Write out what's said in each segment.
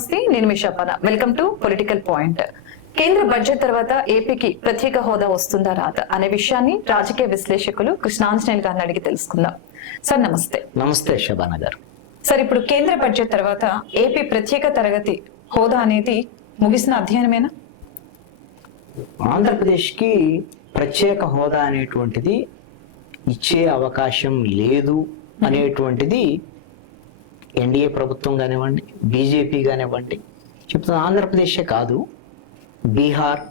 నమస్తే, నేను మీ Shapana. Welcome to political point. కేంద్ర బడ్జెట్ తర్వాత ఏపీకి ప్రత్యేక హోదా వస్తుందా రాదా అనే విషయాన్ని రాజకీయ విశ్లేషకులు కృష్ణాంజనేయులు గారిని అడిగి తెలుసుకుందాం. సార్ నమస్తే. నమస్తే శబానా గారు. సార్, ఇప్పుడు కేంద్ర బడ్జెట్ తర్వాత ఏపీ ప్రత్యేక తరగతి హోదా అనేది ముగిసిన అధ్యయనమేనా? ఆంధ్రప్రదేశ్కి ప్రత్యేక హోదా అనేటువంటిది ఇచ్చే అవకాశం లేదు అనేటువంటిది ఎన్డీఏ ప్రభుత్వం కానివ్వండి, బీజేపీ కానివ్వండి చెప్తున్న. ఆంధ్రప్రదేశే కాదు, బీహార్,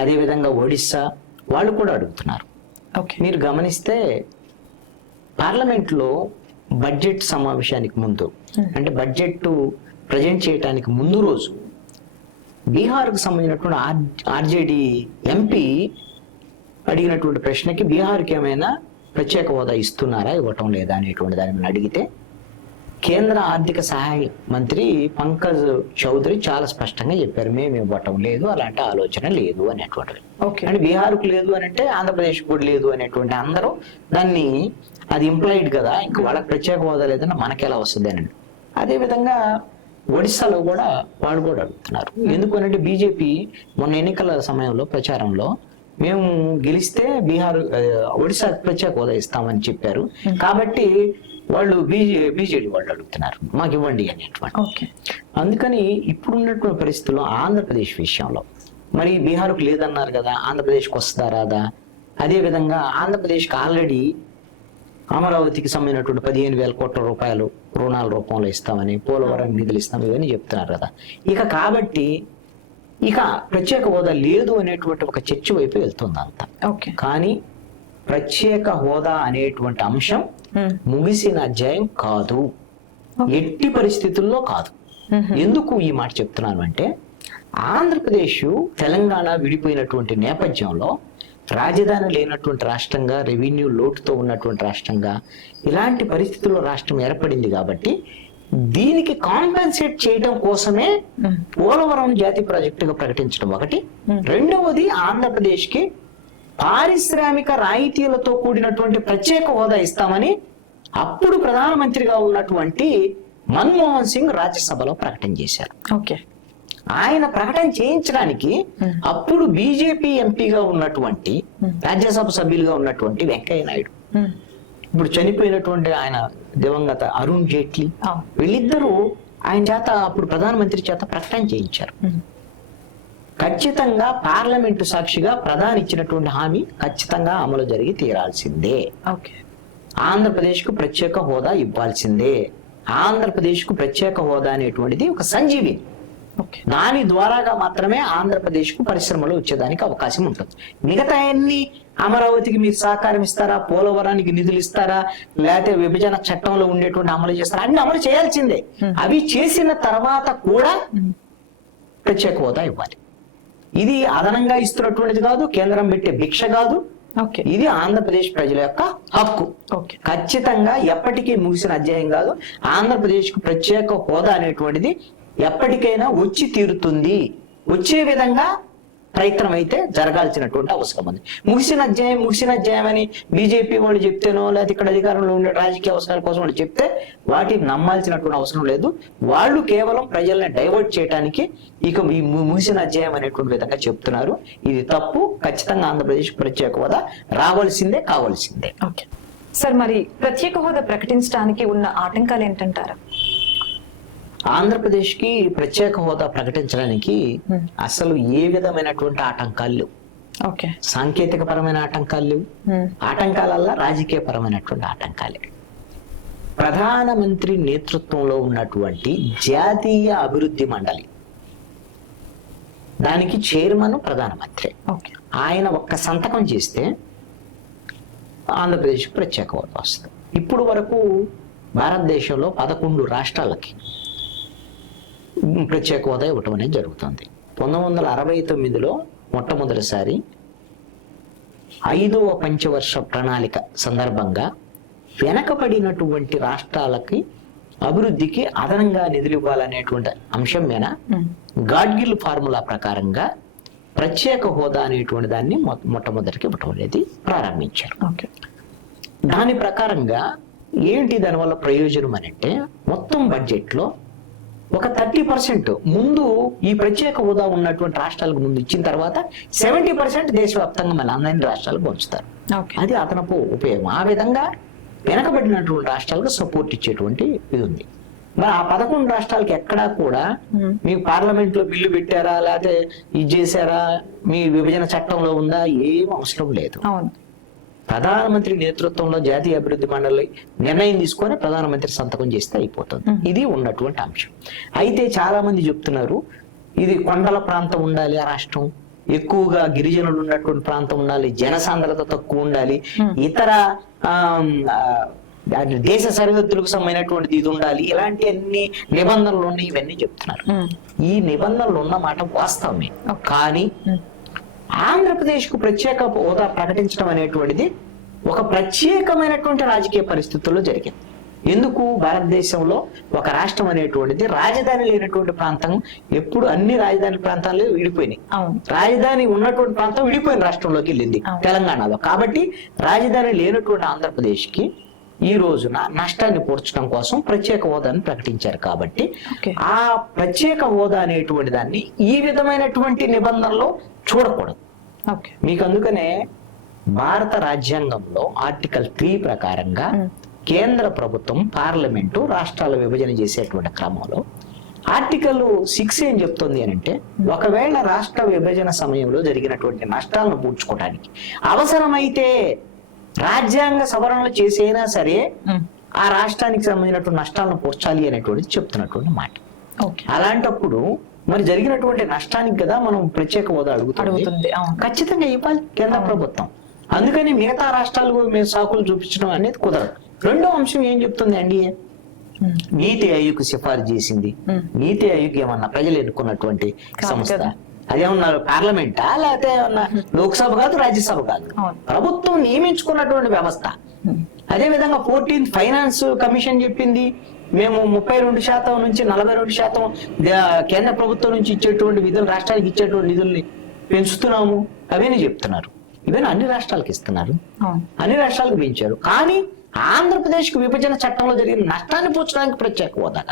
అదేవిధంగా ఒడిస్సా వాళ్ళు కూడా అడుగుతున్నారు. మీరు గమనిస్తే పార్లమెంట్లో బడ్జెట్ సమావేశానికి ముందు, అంటే బడ్జెట్ ప్రజెంట్ చేయడానికి ముందు రోజు బీహార్కు సంబంధించినటువంటి ఆర్జేడీ ఎంపీ అడిగినటువంటి ప్రశ్నకి బీహార్కి ఏమైనా ప్రత్యేక హోదా ఇస్తున్నారా, ఇవ్వటం లేదా అనేటువంటి దాన్ని అడిగితే కేంద్ర ఆర్థిక సహాయ మంత్రి పంకజ్ చౌదరి చాలా స్పష్టంగా చెప్పారు, మేము ఇవ్వటం లేదు, అలాంటి ఆలోచన లేదు అనేటువంటిది. అంటే బీహార్కు లేదు అని అంటే ఆంధ్రప్రదేశ్ కూడా లేదు అనేటువంటి అందరూ దాన్ని అది ఇంప్లాయిడ్ కదా, ఇంకా వాళ్ళకి ప్రత్యేక హోదా లేదన్నా మనకి ఎలా వస్తుంది అని. అదేవిధంగా ఒడిస్సాలో కూడా వాళ్ళు కూడా అడుగుతున్నారు. ఎందుకు అంటే బీజేపీ మొన్న ఎన్నికల సమయంలో ప్రచారంలో మేము గెలిస్తే బీహార్ ఒడిస్సాకు ప్రత్యేక హోదా ఇస్తామని చెప్పారు, కాబట్టి వాళ్ళు బీజేడీ వాళ్ళు అడుగుతున్నారు మాకు ఇవ్వండి అనేటువంటి. అందుకని ఇప్పుడున్నటువంటి పరిస్థితుల్లో ఆంధ్రప్రదేశ్ విషయంలో మరి బీహార్కు లేదన్నారు కదా, ఆంధ్రప్రదేశ్కి వస్తుందా రాదా? అదేవిధంగా ఆంధ్రప్రదేశ్కి ఆల్రెడీ అమరావతికి సంబంధించినటువంటి 15,000 కోట్ల రూపాయలు రుణాల రూపంలో ఇస్తామని, పోలవరం నిధులు ఇస్తాం, ఇవన్నీ చెప్తున్నారు కదా. కాబట్టి ఇక ప్రత్యేక హోదా లేదు అనేటువంటి ఒక చర్చ వైపు వెళ్తుంది అంతా. కానీ ప్రత్యేక హోదా అనేటువంటి అంశం ముగిసిన అధ్యాయం కాదు, ఎట్టి పరిస్థితుల్లో కాదు. ఎందుకు ఈ మాట చెప్తున్నాను అంటే ఆంధ్రప్రదేశ్ తెలంగాణ విడిపోయినటువంటి నేపథ్యంలో రాజధాని లేనటువంటి రాష్ట్రంగా, రెవెన్యూ లోటుతో ఉన్నటువంటి రాష్ట్రంగా, ఇలాంటి పరిస్థితుల్లో రాష్ట్రం ఏర్పడింది. కాబట్టి దీనికి కాంపెన్సేట్ చేయడం కోసమే పోలవరం జాతీయ ప్రాజెక్టుగా ప్రకటించడం ఒకటి. రెండవది ఆంధ్రప్రదేశ్కి పారిశ్రామిక రాయితీలతో కూడినటువంటి ప్రత్యేక హోదా ఇస్తామని అప్పుడు ప్రధానమంత్రిగా ఉన్నటువంటి మన్మోహన్ సింగ్ రాజ్యసభలో ప్రకటన చేశారు. ఆయన ప్రకటన చేయించడానికి అప్పుడు బీజేపీ ఎంపీగా ఉన్నటువంటి, రాజ్యసభ సభ్యులుగా ఉన్నటువంటి వెంకయ్య నాయుడు, ఇప్పుడు చనిపోయినటువంటి ఆయన దివంగత అరుణ్ జైట్లీ, వీళ్ళిద్దరూ ఆయన చేత అప్పుడు ప్రధానమంత్రి చేత ప్రకటన చేయించారు. ఖచ్చితంగా పార్లమెంటు సాక్షిగా ప్రధాని ఇచ్చినటువంటి హామీ ఖచ్చితంగా అమలు జరిగి తీరాల్సిందే. ఆంధ్రప్రదేశ్కు ప్రత్యేక హోదా ఇవ్వాల్సిందే. ఆంధ్రప్రదేశ్కు ప్రత్యేక హోదా అనేటువంటిది ఒక సంజీవి, దాని ద్వారాగా మాత్రమే ఆంధ్రప్రదేశ్కు పరిశ్రమలు వచ్చేదానికి అవకాశం ఉంటుంది. మిగతా అన్ని అమరావతికి మీరు సహకారం ఇస్తారా, పోలవరానికి నిధులు ఇస్తారా, లేకపోతే విభజన చట్టంలో ఉండేటువంటి అమలు చేస్తారా, అన్ని అమలు చేయాల్సిందే. అవి చేసిన తర్వాత కూడా ప్రత్యేక హోదా ఇవ్వాలి. ఇది అదనంగా ఇస్తున్నటువంటిది కాదు, కేంద్రం పెట్టే భిక్ష కాదు, ఇది ఆంధ్రప్రదేశ్ ప్రజల యొక్క హక్కు. ఖచ్చితంగా ఎప్పటికీ ముగిసిన అధ్యాయం కాదు. ఆంధ్రప్రదేశ్ కు ప్రత్యేక హోదా అనేటువంటిది ఎప్పటికైనా వచ్చి తీరుతుంది. వచ్చే విధంగా ప్రయత్నం అయితే జరగాల్సినటువంటి అవసరం ఉంది. ముగిసిన అధ్యాయం అని బీజేపీ వాళ్ళు చెప్తేనో, లేకపోతే ఇక్కడ అధికారంలో ఉండే రాజకీయ అవసరాల కోసం వాళ్ళు చెప్తే వాటిని నమ్మాల్సినటువంటి అవసరం లేదు. వాళ్ళు కేవలం ప్రజల్ని డైవర్ట్ చేయడానికి ఇక ఈ ముగిసిన అధ్యాయం అనేటువంటి విధంగా చెప్తున్నారు. ఇది తప్పు. ఖచ్చితంగా ఆంధ్రప్రదేశ్ ప్రత్యేక హోదా రావాల్సిందే, కావాల్సిందే. సార్, మరి ప్రత్యేక హోదా ప్రకటించడానికి ఉన్న ఆటంకాలు ఏంటంటారా? ఆంధ్రప్రదేశ్కి ప్రత్యేక హోదా ప్రకటించడానికి అసలు ఏ విధమైనటువంటి ఆటంకాలు లేవు. సాంకేతిక పరమైన ఆటంకాలు లేవు. ఆటంకాలల్లా రాజకీయ పరమైనటువంటి ఆటంకాలే. ప్రధానమంత్రి నేతృత్వంలో ఉన్నటువంటి జాతీయ అభివృద్ధి మండలి, దానికి చైర్మన్ ప్రధానమంత్రి. ఆయన ఒక్క సంతకం చేస్తే ఆంధ్రప్రదేశ్కి ప్రత్యేక హోదా వస్తుంది. ఇప్పుడు వరకు భారతదేశంలో 11 రాష్ట్రాలకి ప్రత్యేక హోదా ఇవ్వటం అనేది జరుగుతుంది. 1969లో మొట్టమొదటిసారి 5వ పంచవర్ష ప్రణాళిక సందర్భంగా వెనకబడినటువంటి రాష్ట్రాలకి అభివృద్ధికి అదనంగా నిధులు ఇవ్వాలనేటువంటి అంశం మీద గాడ్గిల్ ఫార్ములా ప్రకారంగా ప్రత్యేక హోదా అనేటువంటి దాన్ని మొట్టమొదటికి ఇవ్వటం అనేది ప్రారంభించారు. దాని ప్రకారంగా ఏంటి దానివల్ల ప్రయోజనం అని అంటే మొత్తం బడ్జెట్లో ఒక 30% ముందు ఈ ప్రత్యేక హోదా ఉన్నటువంటి రాష్ట్రాలకు ముందు ఇచ్చిన తర్వాత 70% దేశవ్యాప్తంగా మన అన్ని రాష్ట్రాలకు పంచుతారు. ఓకే. అది అదనపు ఉపయోగం. ఆ విధంగా వెనకబడినటువంటి రాష్ట్రాలకు సపోర్ట్ ఇచ్చేటువంటి ఇది ఉంది. మరి ఆ 11 రాష్ట్రాలకి ఎక్కడా కూడా మీకు పార్లమెంట్ లో బిల్లు పెట్టారా, లేకపోతే ఇది చేశారా, మీ విభజన చట్టంలో ఉందా, ఏం అవసరం లేదు. అవును. ప్రధానమంత్రి నేతృత్వంలో జాతీయ అభివృద్ధి మండలి నిర్ణయం తీసుకొని ప్రధానమంత్రి సంతకం చేస్తే అయిపోతుంది. ఇది ఉన్నటువంటి అంశం. అయితే చాలా మంది చెప్తున్నారు ఇది కొండల ప్రాంతం ఉండాలి, ఆ రాష్ట్రం ఎక్కువగా గిరిజనులు ఉన్నటువంటి ప్రాంతం ఉండాలి, జనసాంద్రత తక్కువ ఉండాలి, ఇతర దేశ సరిహద్దులకు సంబంధించినటువంటిది ఇది ఉండాలి, ఇలాంటి అన్ని నిబంధనలు ఉన్నాయి, ఇవన్నీ చెప్తున్నారు. ఈ నిబంధనలు ఉన్న మాట వాస్తవమే. కానీ ఆంధ్రప్రదేశ్ కు ప్రత్యేక హోదా ప్రకటించడం అనేటువంటిది ఒక ప్రత్యేకమైనటువంటి రాజకీయ పరిస్థితుల్లో జరిగింది. ఎందుకు? భారతదేశంలో ఒక రాష్ట్రం అనేటువంటిది రాజధాని లేనటువంటి ప్రాంతం ఎప్పుడు అన్ని రాజధాని ప్రాంతాలు విడిపోయినాయి. రాజధాని ఉన్నటువంటి ప్రాంతం విడిపోయిన రాష్ట్రంలోకి వెళ్ళింది తెలంగాణలో. కాబట్టి రాజధాని లేనటువంటి ఆంధ్రప్రదేశ్ కి ఈ రోజున నష్టాన్ని పూడ్చడం కోసం ప్రత్యేక హోదాని ప్రకటించారు. కాబట్టి ఆ ప్రత్యేక హోదా అనేటువంటి దాన్ని ఈ విధమైనటువంటి నిబంధనలో చూడకూడదు. మీకు అందుకనే భారత రాజ్యాంగంలో ఆర్టికల్ 3 ప్రకారంగా కేంద్ర ప్రభుత్వం పార్లమెంటు రాష్ట్రాల విభజన చేసేటువంటి క్రమంలో ఆర్టికల్ 6 ఏం చెప్తుంది అని అంటే, ఒకవేళ రాష్ట్ర విభజన సమయంలో జరిగినటువంటి నష్టాలను పూడ్చుకోవడానికి అవసరమైతే రాజ్యాంగ సవరణలు చేసైనా సరే ఆ రాష్ట్రానికి సంబంధించినటువంటి నష్టాలను పూడ్చాలి అనేటువంటిది చెప్తున్నటువంటి మాట. అలాంటప్పుడు మరి జరిగినటువంటి నష్టానికి కదా మనం ప్రత్యేక హోదా అడుగుతుంది. ఖచ్చితంగా ఇవ్వాలి కేంద్ర ప్రభుత్వం. అందుకని మిగతా రాష్ట్రాలకు మేము సాకులు చూపించడం అనేది కుదరదు. రెండో అంశం ఏం చెప్తుంది ఎన్డీఏ? నీతి ఆయోగ్ సిఫారసు చేసింది. నీతి ఆయోగ్ ఏమన్నా ప్రజలు ఎన్నుకున్నటువంటి సంస్థ? అదేమన్నారు పార్లమెంటా, లేకపోతే ఏమన్నా లోక్సభ కాదు, రాజ్యసభ కాదు, ప్రభుత్వం నియమించుకున్నటువంటి వ్యవస్థ. అదే విధంగా 14th ఫైనాన్స్ కమిషన్ చెప్పింది మేము 32% నుంచి 42% కేంద్ర ప్రభుత్వం నుంచి ఇచ్చేటువంటి నిధులు, రాష్ట్రానికి ఇచ్చేటువంటి నిధుల్ని పెంచుతున్నాము అవన్నీ చెప్తున్నారు. ఇవన్నీ అన్ని రాష్ట్రాలకు ఇస్తున్నారు, అన్ని రాష్ట్రాలకు పెంచారు. కానీ ఆంధ్రప్రదేశ్ కు విభజన చట్టంలో జరిగిన నష్టాన్ని పూడ్చడానికి ప్రత్యేక హోదా.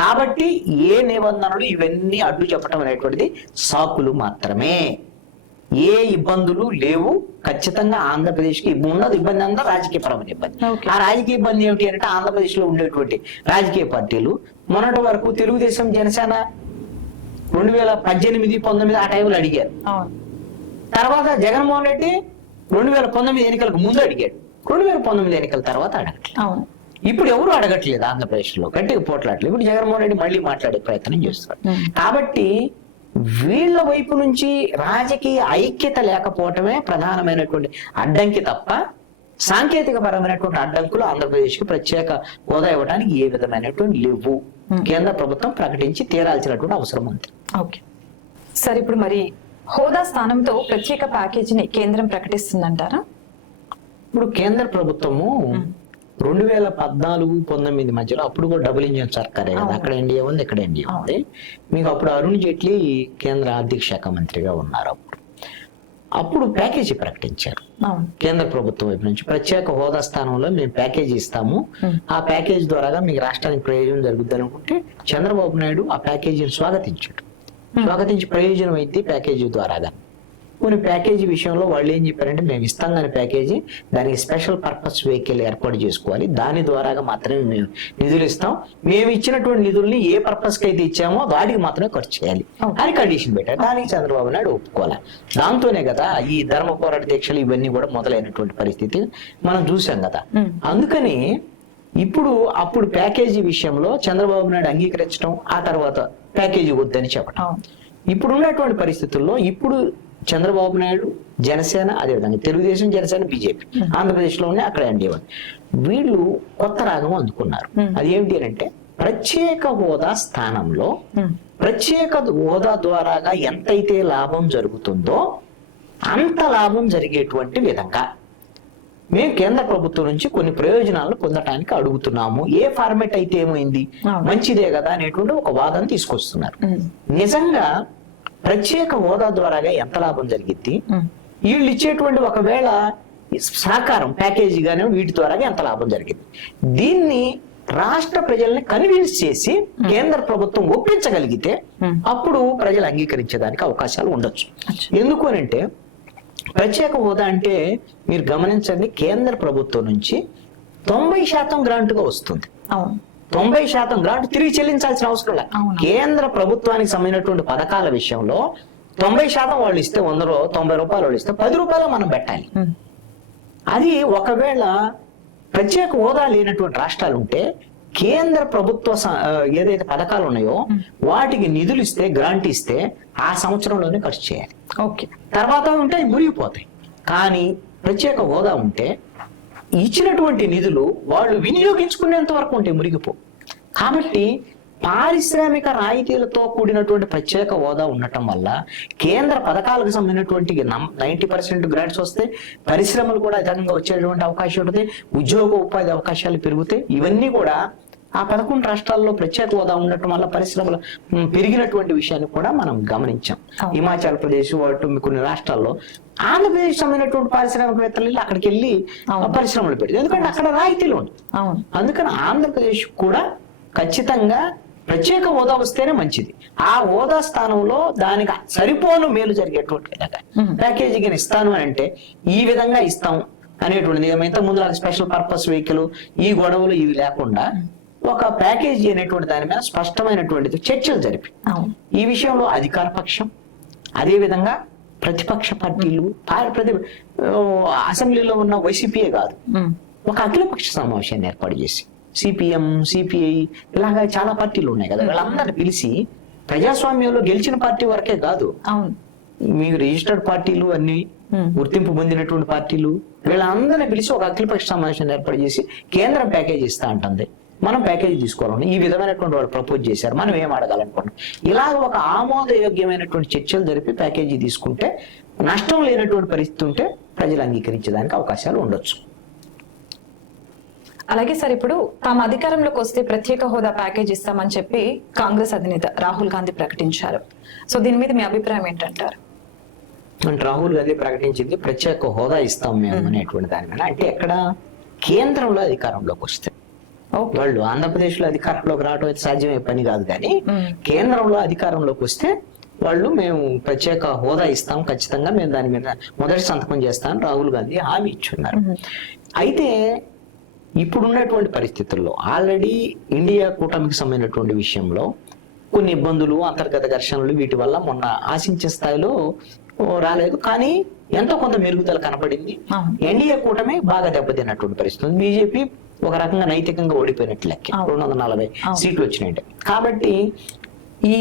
కాబట్టి ఏ నిబంధనలు ఇవన్నీ అడ్డు చెప్పడం అనేటువంటిది సాకులు మాత్రమే. ఏ ఇబ్బందులు లేవు. ఖచ్చితంగా ఆంధ్రప్రదేశ్ కి ఉన్నది ఇబ్బంది అంతా రాజకీయపరమైన ఇబ్బంది. ఆ రాజకీయ ఇబ్బంది ఏమిటి అంటే, ఆంధ్రప్రదేశ్ లో ఉండేటువంటి రాజకీయ పార్టీలు మొన్నటి వరకు తెలుగుదేశం, జనసేన 2018-19 ఆ టైంలో అడిగారు. తర్వాత జగన్మోహన్ రెడ్డి 2019 ఎన్నికలకు ముందు అడిగాడు. 2019 ఎన్నికల తర్వాత అడగట్లేదు. ఇప్పుడు ఎవరు అడగట్లేదు ఆంధ్రప్రదేశ్ లో, గట్టిగా పోట్లాడలేదు. ఇప్పుడు జగన్మోహన్ రెడ్డి మళ్ళీ మాట్లాడే ప్రయత్నం చేస్తున్నారు. కాబట్టి వీళ్ళ వైపు నుంచి రాజకీయ ఐక్యత లేకపోవటమే ప్రధానమైనటువంటి అడ్డంకి తప్ప సాంకేతిక పరమైనటువంటి అడ్డంకులు ఆంధ్రప్రదేశ్ కి ప్రత్యేక హోదా ఇవ్వడానికి ఏ విధమైనటువంటి లేవు. కేంద్ర ప్రభుత్వం ప్రకటించి తీరాల్సినటువంటి అవసరం ఉంది. ఓకే సార్, ఇప్పుడు మరి హోదా స్థానంతో ప్రత్యేక ప్యాకేజీని కేంద్రం ప్రకటిస్తుందంటారా? ఇప్పుడు కేంద్ర ప్రభుత్వము 2014-19 మధ్యలో అప్పుడు కూడా డబుల్ ఇంజిన్ సర్కారే కదా, అక్కడ ఎన్డీఏ ఉంది, ఇక్కడ ఎన్డీఏ ఉంది. మీకు అప్పుడు అరుణ్ జైట్లీ కేంద్ర ఆర్థిక శాఖ మంత్రిగా ఉన్నారు. అప్పుడు ప్యాకేజీ ప్రకటించారు కేంద్ర ప్రభుత్వం వైపు నుంచి. ప్రత్యేక హోదా స్థానంలో మేము ప్యాకేజీ ఇస్తాము, ఆ ప్యాకేజీ ద్వారా మీకు రాష్ట్రానికి ప్రయోజనం జరుగుద్ది అనుకుంటే చంద్రబాబు నాయుడు ఆ ప్యాకేజీని స్వాగతించి ప్రయోజనం అయింది ప్యాకేజీ ద్వారాగా. కొన్ని ప్యాకేజీ విషయంలో వాళ్ళు ఏం చెప్పారంటే, మేము ఇస్తాం కానీ ప్యాకేజీ, దానికి స్పెషల్ పర్పస్ వెహికల్ ఏర్పాటు చేసుకోవాలి, దాని ద్వారాగా మాత్రమే మేము నిధులు ఇస్తాం, మేము ఇచ్చినటువంటి నిధుల్ని ఏ పర్పస్ కి అయితే ఇచ్చామో వాటికి మాత్రమే ఖర్చు చేయాలి అని కండిషన్ పెట్టారు. దానికి చంద్రబాబు నాయుడు ఒప్పుకోవాలి. దాంతోనే కదా ఈ ధర్మ పోరాట దీక్షలు ఇవన్నీ కూడా మొదలైనటువంటి పరిస్థితి మనం చూసాం కదా. అందుకని అప్పుడు ప్యాకేజీ విషయంలో చంద్రబాబు నాయుడు అంగీకరించడం, ఆ తర్వాత ప్యాకేజీ వద్దని చెప్పడం. ఇప్పుడు ఉన్నటువంటి పరిస్థితుల్లో ఇప్పుడు చంద్రబాబు నాయుడు, జనసేన, అదేవిధంగా తెలుగుదేశం, జనసేన, బీజేపీ ఆంధ్రప్రదేశ్ లోనే, అక్కడ ఎన్డీఏ, వీళ్ళు కొత్త రాగం అందుకున్నారు. అది ఏమిటి అంటే, ప్రత్యేక హోదా స్థానంలో ప్రత్యేక హోదా ద్వారాగా ఎంతైతే లాభం జరుగుతుందో అంత లాభం జరిగేటువంటి విధంగా మేము కేంద్ర ప్రభుత్వం నుంచి కొన్ని ప్రయోజనాలను పొందడానికి అడుగుతున్నాము. ఏ ఫార్మేట్ అయితే ఏమైంది, మంచిదే కదా అనేటువంటి ఒక వాదన తీసుకొస్తున్నారు. నిజంగా ప్రత్యేక హోదా ద్వారాగా ఎంత లాభం జరిగింది, వీళ్ళు ఇచ్చేటువంటి ఒకవేళ సహకారం ప్యాకేజీ గానే వీటి ద్వారా ఎంత లాభం జరిగింది, దీన్ని రాష్ట్ర ప్రజల్ని కన్విన్స్ చేసి కేంద్ర ప్రభుత్వం ఒప్పించగలిగితే అప్పుడు ప్రజలు అంగీకరించేదానికి అవకాశాలు ఉండొచ్చు. ఎందుకు అనంటే ప్రత్యేక హోదా అంటే మీరు గమనించండి, కేంద్ర ప్రభుత్వం నుంచి 90% గ్రాంట్గా వస్తుంది. 90% గ్రాంట్ తిరిగి చెల్లించాల్సిన అవసరం లేదు. కేంద్ర ప్రభుత్వానికి సంబంధించినటువంటి పథకాల విషయంలో 90% వాళ్ళు ఇస్తే 90 రూపాయలు వాళ్ళు ఇస్తే 10 రూపాయలు మనం పెట్టాలి. అది ఒకవేళ ప్రత్యేక హోదా లేనటువంటి రాష్ట్రాలు ఉంటే కేంద్ర ప్రభుత్వ ఏదైతే పథకాలు ఉన్నాయో వాటికి నిధులు ఇస్తే, గ్రాంట్ ఇస్తే ఆ సంవత్సరంలోనే ఖర్చు చేయాలి. ఓకే, తర్వాత ఉంటే మురిగిపోతాయి. కానీ ప్రత్యేక హోదా ఉంటే ఇచ్చినటువంటి నిధులు వాళ్ళు వినియోగించుకునేంత వరకు ఉంటే మురిగిపో. కాబట్టి పారిశ్రామిక రాయితీలతో కూడినటువంటి ప్రత్యేక హోదా ఉండటం వల్ల కేంద్ర పథకాలకు సంబంధించినటువంటి 90% గ్రాంట్స్ వస్తే పరిశ్రమలు కూడా అధికంగా వచ్చేటువంటి అవకాశం ఉంటుంది, ఉద్యోగ ఉపాధి అవకాశాలు పెరుగుతాయి. ఇవన్నీ కూడా ఆ 11 రాష్ట్రాల్లో ప్రత్యేక హోదా ఉండటం వల్ల పరిశ్రమలు పెరిగినటువంటి విషయాన్ని కూడా మనం గమనించాం. హిమాచల్ ప్రదేశ్ కొన్ని రాష్ట్రాల్లో ఆంధ్రప్రదేశ్ సంబంధించినటువంటి పారిశ్రామికవేత్తలు అక్కడికి వెళ్ళి పరిశ్రమలు పెడతారు, ఎందుకంటే అక్కడ రాయితీలు ఉంటాయి. అందుకని ఆంధ్రప్రదేశ్ కూడా ఖచ్చితంగా ప్రత్యేక హోదా వస్తేనే మంచిది. ఆ హోదా స్థానంలో దానికి సరిపోను మేలు జరిగేటువంటి ప్యాకేజీ ఇస్తాను అని అంటే ఈ విధంగా ఇస్తాం అనేటువంటిది. ఇంతకు ముందు స్పెషల్ పర్పస్ వెహికల్ ఈ గొడవలు ఇవి లేకుండా ఒక ప్యాకేజీ అనేటువంటి దాని మీద స్పష్టమైనటువంటి చర్చలు జరిపి ఈ విషయంలో అధికార పక్షం, అదే విధంగా ప్రతిపక్ష పార్టీలు, అసెంబ్లీలో ఉన్న వైసీపీయే కాదు, ఒక అఖిలపక్ష సమావేశాన్ని ఏర్పాటు చేసి సిపిఎం, సిపిఐ ఇలాగా చాలా పార్టీలు ఉన్నాయి కదా, వీళ్ళందరినీ పిలిచి ప్రజాస్వామ్యంలో గెలిచిన పార్టీ వరకే కాదు, మీకు రిజిస్టర్డ్ పార్టీలు అన్ని గుర్తింపు పొందినటువంటి పార్టీలు వీళ్ళందరినీ పిలిచి ఒక అఖిలపక్ష సమావేశాన్ని ఏర్పాటు చేసి కేంద్రం ప్యాకేజీ ఇస్తా అంటుంది, మనం ప్యాకేజీ తీసుకోవాలని ఈ విధమైనటువంటి వాళ్ళు ప్రపోజ్ చేశారు, మనం ఏం అడగాలనుకున్నాం. ఇలాగ ఒక ఆమోదయోగ్యమైనటువంటి చర్చలు జరిపి ప్యాకేజీ తీసుకుంటే నష్టం లేనటువంటి పరిస్థితి ఉంటే ప్రజలు అంగీకరించడానికి అవకాశాలు ఉండొచ్చు. అలాగే సార్, ఇప్పుడు తాము అధికారంలోకి వస్తే ప్రత్యేక హోదా ప్యాకేజ్ ఇస్తామని చెప్పి కాంగ్రెస్ అధినేత రాహుల్ గాంధీ ప్రకటించారు. సో దీని మీద మీ అభిప్రాయం ఏంటంటారు? అంటే రాహుల్ గాంధీ ప్రకటించింది ప్రత్యేక హోదా ఇస్తాం మేము అనేటువంటి దాని మీద. అంటే ఎక్కడ కేంద్రంలో అధికారంలోకి వస్తే వాళ్ళు ఆంధ్రప్రదేశ్ లో అధికారంలోకి రావడం అయితే సాధ్యమయ్యే పని కాదు, కానీ కేంద్రంలో అధికారంలోకి వస్తే వాళ్ళు మేము ప్రత్యేక హోదా ఇస్తాం, ఖచ్చితంగా మేము దాని మీద మొదటి సంతకం చేస్తామని రాహుల్ గాంధీ హామీ ఇచ్చున్నారు. అయితే ఇప్పుడున్నటువంటి పరిస్థితుల్లో ఆల్రెడీ ఇండియా కూటమికి సంబంధించినటువంటి విషయంలో కొన్ని ఇబ్బందులు, అంతర్గత ఘర్షణలు వీటి వల్ల మొన్న ఆశించే స్థాయిలో రాలేదు, కానీ ఎంతో కొంత మెరుగుదల కనపడింది. ఎన్డీఏ కూటమి బాగా దెబ్బతిన్నటువంటి పరిస్థితి. బీజేపీ ఒక రకంగా నైతికంగా ఓడిపోయినట్లు లెక్క, 240 సీట్లు వచ్చినాయంటే. కాబట్టి ఈ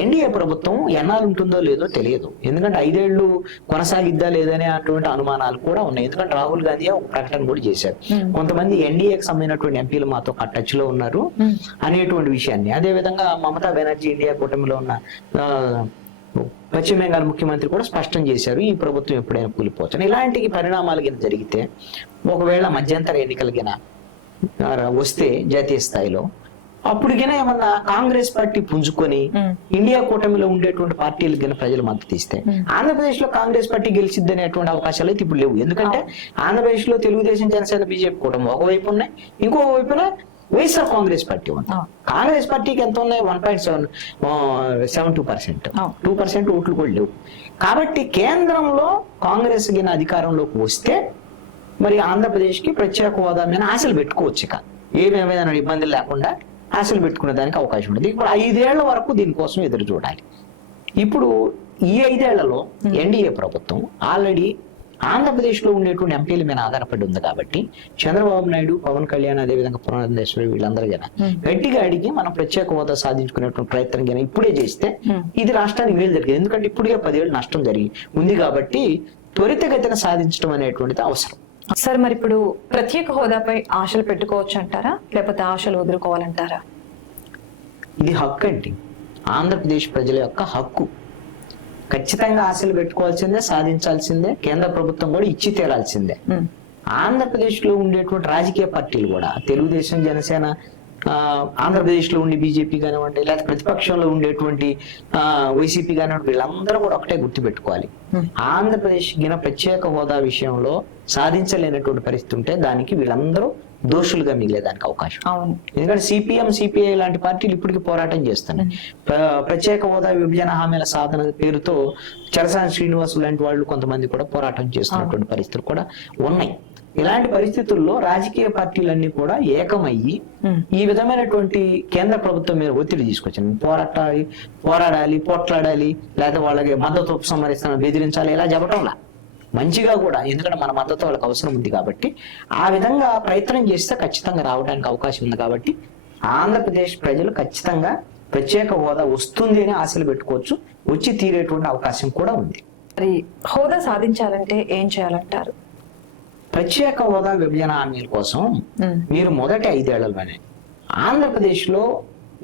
ఎన్డీఏ ప్రభుత్వం ఎన్నాళ్ళు ఉంటుందో లేదో తెలియదు, ఎందుకంటే 5 ఏళ్లు కొనసాగిద్దా లేదనే అటువంటి అనుమానాలు కూడా ఉన్నాయి. ఎందుకంటే రాహుల్ గాంధీ ఒక ప్రకటన కూడా చేశారు, కొంతమంది ఎన్డీఏకి సంబంధించినటువంటి ఎంపీలు మాతో టచ్ లో ఉన్నారు అనేటువంటి విషయాన్ని. అదే విధంగా మమతా బెనర్జీ ఇండియా కూటమిలో ఉన్న పశ్చిమ బెంగాల్ ముఖ్యమంత్రి కూడా స్పష్టం చేశారు, ఈ ప్రభుత్వం ఎప్పుడైనా కూలిపోవచ్చు. ఇలాంటి పరిణామాలు కింద జరిగితే ఒకవేళ మధ్యంతర ఎన్నికలు గిన వస్తే జాతీయ స్థాయిలో అప్పుడుగినా ఏమన్నా కాంగ్రెస్ పార్టీ పుంజుకొని ఇండియా కూటమిలో ఉండేటువంటి పార్టీలు గిన ప్రజలు మద్దతు ఇస్తే ఆంధ్రప్రదేశ్ లో కాంగ్రెస్ పార్టీ గెలిచిద్ది అనేటువంటి అవకాశాలు అయితే ఇప్పుడు లేవు. ఎందుకంటే ఆంధ్రప్రదేశ్ లో తెలుగుదేశం, జనసేన, బీజేపీ కూటమి ఒకవైపు ఉన్నాయి, ఇంకో వైపున వైఎస్ఆర్ కాంగ్రెస్ పార్టీ ఉంది. కాంగ్రెస్ పార్టీకి ఎంత ఉన్నాయి? 1.72%, 2% ఓట్లు కూడా లేవు. కాబట్టి కేంద్రంలో కాంగ్రెస్ గిన అధికారంలోకి వస్తే మరి ఆంధ్రప్రదేశ్ కి ప్రత్యేక హోదా మీద ఆశలు పెట్టుకోవచ్చు, ఇక ఏమేమైనా ఇబ్బందులు లేకుండా ఆశలు పెట్టుకునే దానికి అవకాశం ఉంటుంది. ఇప్పుడు 5 ఏళ్ల వరకు దీనికోసం ఎదురు చూడాలి. ఇప్పుడు ఈ 5 ఏళ్లలో ఎన్డీఏ ప్రభుత్వం ఆల్రెడీ ఆంధ్రప్రదేశ్ లో ఉండేటువంటి ఎంపీల మీద ఆధారపడి ఉంది. కాబట్టి చంద్రబాబు నాయుడు, పవన్ కళ్యాణ్, అదేవిధంగా పురంధేశ్వరి వీళ్ళందరూ గన గట్టిగా అడిగి మనం ప్రత్యేక హోదా సాధించుకునేటువంటి ప్రయత్నం గన ఇప్పుడే చేస్తే ఇది రాష్ట్రానికి వీలు జరిగింది. ఎందుకంటే ఇప్పుడే 10 ఏళ్ళు నష్టం జరిగి ఉంది కాబట్టి త్వరితగతిన సాధించడం అనేటువంటిది అవసరం. సార్, మరి ఇప్పుడు ప్రత్యేక హోదాపై ఆశలు పెట్టుకోవచ్చు అంటారా, లేకపోతే ఆశలు వదులుకోవాలంటారా? ఇది హక్కు అండి, ఆంధ్రప్రదేశ్ ప్రజల యొక్క హక్కు. ఖచ్చితంగా ఆశలు పెట్టుకోవాల్సిందే, సాధించాల్సిందే, కేంద్ర ప్రభుత్వం కూడా ఇచ్చి తీరాల్సిందే. ఆంధ్రప్రదేశ్ లో ఉండేటువంటి రాజకీయ పార్టీలు కూడా తెలుగుదేశం, జనసేన, ఆంధ్రప్రదేశ్ లో ఉండే బీజేపీ కానివ్వండి, లేకపోతే ప్రతిపక్షంలో ఉండేటువంటి వైసీపీ కానివ్వండి, వీళ్ళందరూ కూడా ఒకటే గుర్తుపెట్టుకోవాలి, ఆంధ్రప్రదేశ్ గిన ప్రత్యేక హోదా విషయంలో సాధించలేనటువంటి పరిస్థితి ఉంటే దానికి వీళ్ళందరూ దోషులుగా మిగిలేదానికి అవకాశం. అవును. ఎందుకంటే సిపిఎం, సిపిఐ లాంటి పార్టీలు ఇప్పటికీ పోరాటం చేస్తున్నాయి. ప్రత్యేక హోదా, విభజన హామీల సాధన పేరుతో చరసాని శ్రీనివాస్ లాంటి వాళ్ళు కొంతమంది కూడా పోరాటం చేస్తున్నటువంటి పరిస్థితులు కూడా ఉన్నాయి. ఇలాంటి పరిస్థితుల్లో రాజకీయ పార్టీలన్నీ కూడా ఏకమయ్యి ఈ విధమైనటువంటి కేంద్ర ప్రభుత్వం మీద ఒత్తిడి తీసుకొచ్చింది. పోరాడాలి, పోట్లాడాలి, లేదా వాళ్ళకి మద్దతు ఉపసంహరిస్తాను, బెదిరించాలి, ఇలా చెప్పటంలా మంచిగా కూడా, ఎందుకంటే మన మద్దతు వాళ్ళకి అవసరం ఉంది కాబట్టి ఆ విధంగా ప్రయత్నం చేస్తే ఖచ్చితంగా రావడానికి అవకాశం ఉంది. కాబట్టి ఆంధ్రప్రదేశ్ ప్రజలు ఖచ్చితంగా ప్రత్యేక హోదా వస్తుంది అని ఆశలు పెట్టుకోవచ్చు, వచ్చి తీరేటువంటి అవకాశం కూడా ఉంది. మరి హోదా సాధించాలంటే ఏం చేయాలంటారు? ప్రత్యేక హోదా, విభజన హామీల కోసం మీరు మొదటి 5 ఏళ్లలోనే ఆంధ్రప్రదేశ్ లో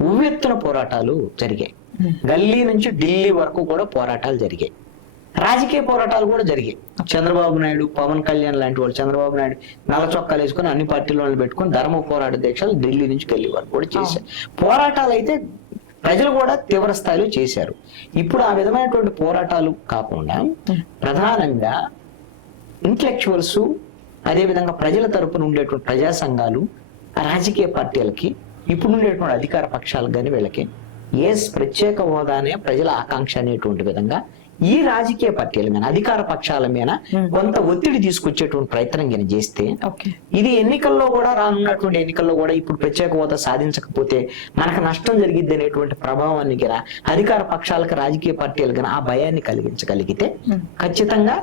ఉవ్వెత్తున పోరాటాలు జరిగాయి. గల్లీ నుంచి ఢిల్లీ వరకు కూడా పోరాటాలు జరిగాయి. రాజకీయ పోరాటాలు కూడా జరిగాయి. చంద్రబాబు నాయుడు, పవన్ కళ్యాణ్ లాంటి వాళ్ళు, చంద్రబాబు నాయుడు నల్ల చొక్కాలు వేసుకొని అన్ని పార్టీల వాళ్ళు పెట్టుకొని ధర్మ పోరాట దీక్షలు ఢిల్లీ నుంచి గల్లీ వరకు కూడా చేశారు. పోరాటాలు అయితే ప్రజలు కూడా తీవ్ర స్థాయిలో చేశారు. ఇప్పుడు ఆ విధమైనటువంటి పోరాటాలు కాకుండా ప్రధానంగా ఇంటలెక్చువల్స్, అదేవిధంగా ప్రజల తరపున ఉండేటువంటి ప్రజా సంఘాలు, రాజకీయ పార్టీలకి, ఇప్పుడు ఉండేటువంటి అధికార పక్షాలకు కానీ వీళ్ళకి ప్రత్యేక హోదానే ప్రజల ఆకాంక్ష అనేటువంటి విధంగా ఈ రాజకీయ పార్టీల మీద, అధికార పక్షాల మీద కొంత ఒత్తిడి తీసుకొచ్చేటువంటి ప్రయత్నం కానీ చేస్తే, ఇది ఎన్నికల్లో కూడా, రానున్నటువంటి ఎన్నికల్లో కూడా ఇప్పుడు ప్రత్యేక హోదా సాధించకపోతే మనకు నష్టం జరిగిద్ది అనేటువంటి ప్రభావాన్ని కూడా అధికార పక్షాలకు, రాజకీయ పార్టీలకు ఆ భయాన్ని కలిగించగలిగితే ఖచ్చితంగా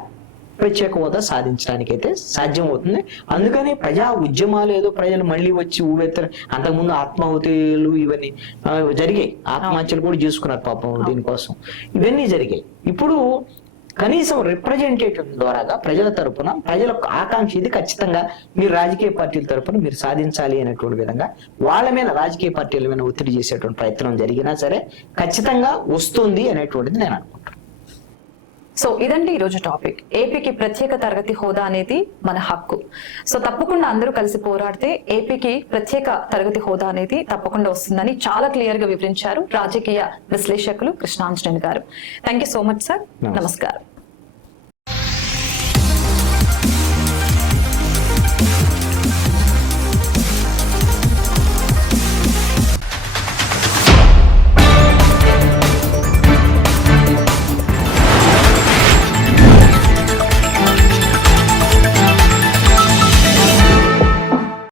ప్రత్యేక హోదా సాధించడానికైతే సాధ్యం అవుతుంది. అందుకని ప్రజా ఉద్యమాలు ఏదో ప్రజలు మళ్ళీ వచ్చి ఊవెత్తరు. అంతకుముందు ఆత్మాహుతులు ఇవన్నీ జరిగాయి, ఆత్మహత్యలు కూడా చేసుకున్నారు పాపం దీనికోసం, ఇవన్నీ జరిగాయి. ఇప్పుడు కనీసం రిప్రజెంటేటివ్ ద్వారాగా ప్రజల తరపున, ప్రజల ఆకాంక్ష ఇది ఖచ్చితంగా మీరు రాజకీయ పార్టీల తరపున మీరు సాధించాలి అనేటువంటి విధంగా వాళ్ళ మీద, రాజకీయ పార్టీల మీద ఒత్తిడి చేసేటువంటి ప్రయత్నం జరిగినా సరే ఖచ్చితంగా వస్తుంది అనేటువంటిది నేను అనుకుంటున్నాను. సో ఇదండి ఈరోజు టాపిక్. ఏపీకి ప్రత్యేక తరగతి హోదా అనేది మన హక్కు. సో తప్పకుండా అందరూ కలిసి పోరాడితే ఏపీకి ప్రత్యేక తరగతి హోదా అనేది తప్పకుండా వస్తుందని చాలా క్లియర్ గా వివరించారు రాజకీయ విశ్లేషకులు కృష్ణాంజనేయులు గారు. Thank you so much sir. నమస్కారం.